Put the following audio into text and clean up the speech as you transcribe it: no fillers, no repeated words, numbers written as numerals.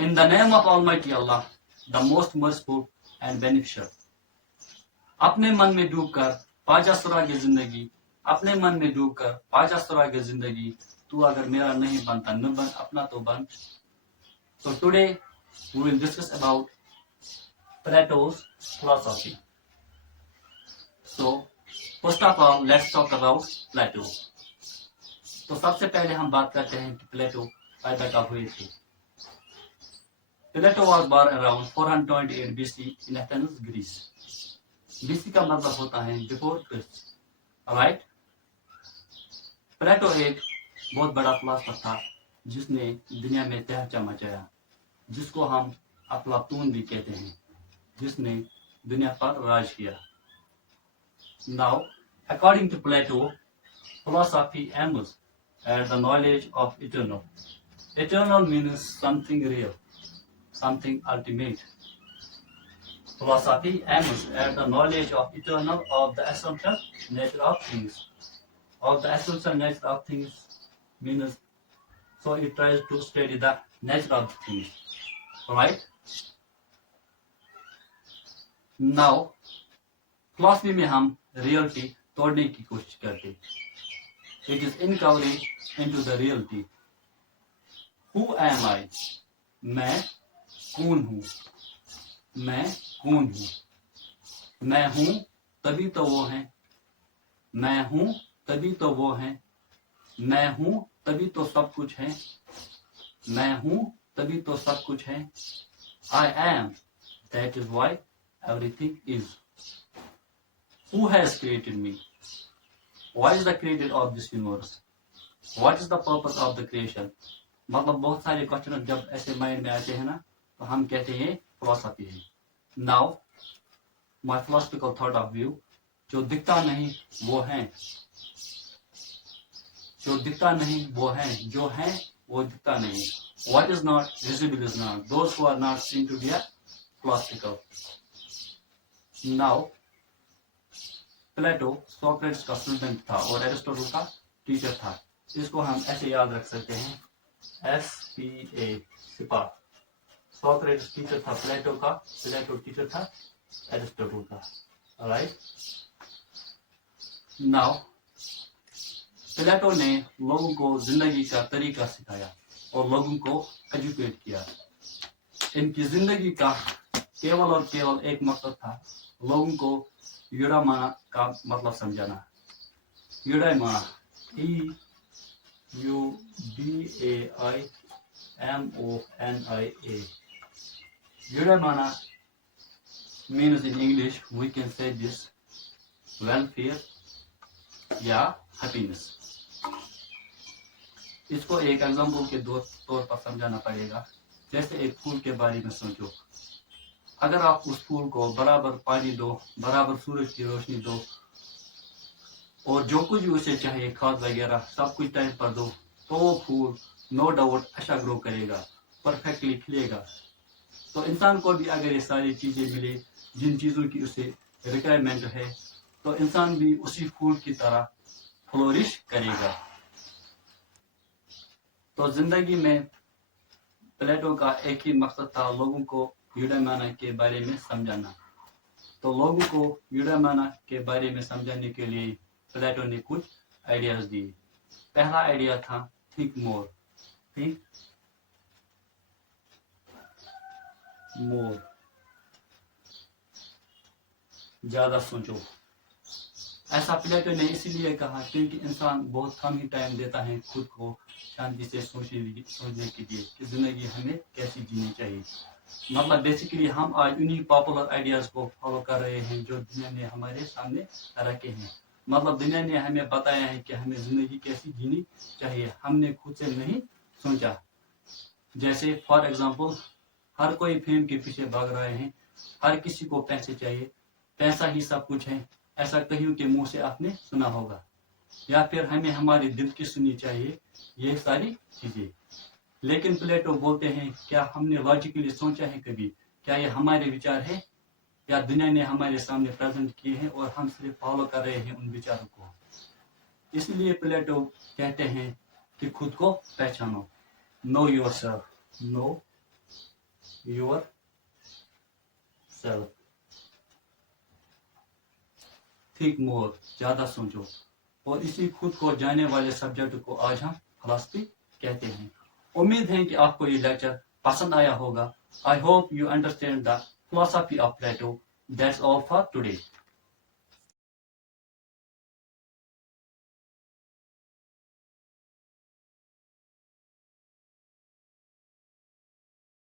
In the name of Almighty Allah, the most merciful and beneficial. अपने मन में डूबकर पाजा सुरागे जिंदगी, अपने मन में डूबकर पाजा सुरागे जिंदगी, तू अगर मेरा नहीं बनता न बन, अपना तो बन. So today we will discuss about Plato's philosophy. So first of all, let's talk about Plato. तो सबसे पहले हम बात करते हैं कि प्लेटो पैदा कब हुए थे. Plato was born around 428 BC in Athens, Greece. BC का मतलब होता है बिफोर क्रिस्ट, राइट. प्लेटो एक बहुत बड़ा फिलोसोफर था जिसने दुनिया में तहलका मचाया, जिसको हम अफलातून भी कहते हैं, जिसने दुनिया पर राज किया. Now, according to Plato, philosophy aims at the knowledge of eternal. Eternal means something real, something ultimate. Philosophy aims at the knowledge of eternal, of the essential nature of things. Of the essential nature of things means, so it tries to study the nature of things, right? Now, philosophy में हम reality तोड़ने की कोशिश करते. It is inquiry into the reality. Who am I? मैं कौन हूँ? मैं कौन हूँ? मैं हूँ तभी तो वो है. मैं हूँ तभी तो वो है. मैं हूँ तभी तो सब कुछ है. मैं हूँ तभी तो सब कुछ है. I am. That is why everything is. Who has created me? What is the creator of this universe? What is the purpose of the creation? मतलब बहुत सारे क्वेश्चन जब ऐसे माइंड में आते हैं ना, तो हम कहते हैं फिलोसफी है. Now my philosophical thought of view, जो दिखता नहीं वो है, जो दिखता नहीं वो है, जो है वो दिखता नहीं. What is not visible is not. Those who are not seen to be a philosophical. Now, Plato Socrates का स्टूडेंट था और एरिस्टोटल का टीचर था. इसको हम ऐसे याद रख सकते हैं, SPA, सिपा. सोक्रेट्स टीचर था प्लेटो का, प्लेटो टीचर था एरिस्टोटल का, राइट. नाउ, प्लेटो ने लोगों को जिंदगी का तरीका सिखाया और लोगों को एजुकेट किया. इनकी जिंदगी का केवल और केवल एक मकसद था, लोगों को यूडामाना का मतलब समझाना. यूडामाना, EUDAIMONIA. Eudaimona means in English we can say this welfare या happiness. इसको एक एग्जाम्पल के तौर पर समझाना पड़ेगा. जैसे एक फूल के बारे में सोचो. अगर आप उस फूल को बराबर पानी दो, बराबर सूरज की रोशनी दो, और जो कुछ भी उसे चाहिए, खाद वगैरह सब कुछ टाइम पर दो, तो वो फूल नो डाउट अच्छा ग्रो करेगा, परफेक्टली खिलेगा. तो इंसान को भी अगर ये सारी चीजें मिले, जिन चीजों की उसे रिक्वायरमेंट है, तो इंसान भी उसी फूल की तरह फ्लोरिश करेगा. तो जिंदगी में प्लेटो का एक ही मकसद था, लोगों को यूडामाना के बारे में समझाना. तो लोगों को यूडामाना के बारे में समझाने के लिए प्लेटो ने कुछ आइडियाज दिए. पहला आइडिया था थिंक मोर. थिंक मोर, ज्यादा सोचो. ऐसा प्लेटो ने इसीलिए कहा क्योंकि इंसान बहुत कम ही टाइम देता है खुद को शांति से सोचने के लिए कि जिंदगी हमें कैसी जीनी चाहिए. मतलब बेसिकली हम आज उन्हीं पॉपुलर आइडियाज को फॉलो कर रहे हैं जो दुनिया ने हमारे सामने रखे हैं. मतलब दुनिया ने हमें बताया है कि हमें जिंदगी कैसी जीनी चाहिए, हमने खुद से नहीं सोचा. जैसे फॉर एग्जांपल, हर कोई फेम के पीछे भाग रहे हैं, हर किसी को पैसे चाहिए, पैसा ही सब कुछ है, ऐसा कहीं के मुंह से आपने सुना होगा. या फिर हमें हमारे दिल की सुनी चाहिए, ये सारी चीजें. लेकिन प्लेटो बोलते हैं, क्या हमने लॉजिकली सोचा है कभी, क्या ये हमारे विचार है या दुनिया ने हमारे सामने प्रेजेंट किए हैं और हम सिर्फ फॉलो कर रहे हैं उन विचारों को. इसलिए प्लेटो कहते हैं कि खुद को पहचानो. No yourself. Know your self. Think more, ज्यादा सोचो। और इसी खुद को जानने वाले सब्जेक्ट को आज हम फिलॉसफी कहते हैं। उम्मीद है कि आपको ये लेक्चर पसंद आया होगा। I hope you understand the philosophy of Plato. That's all for today.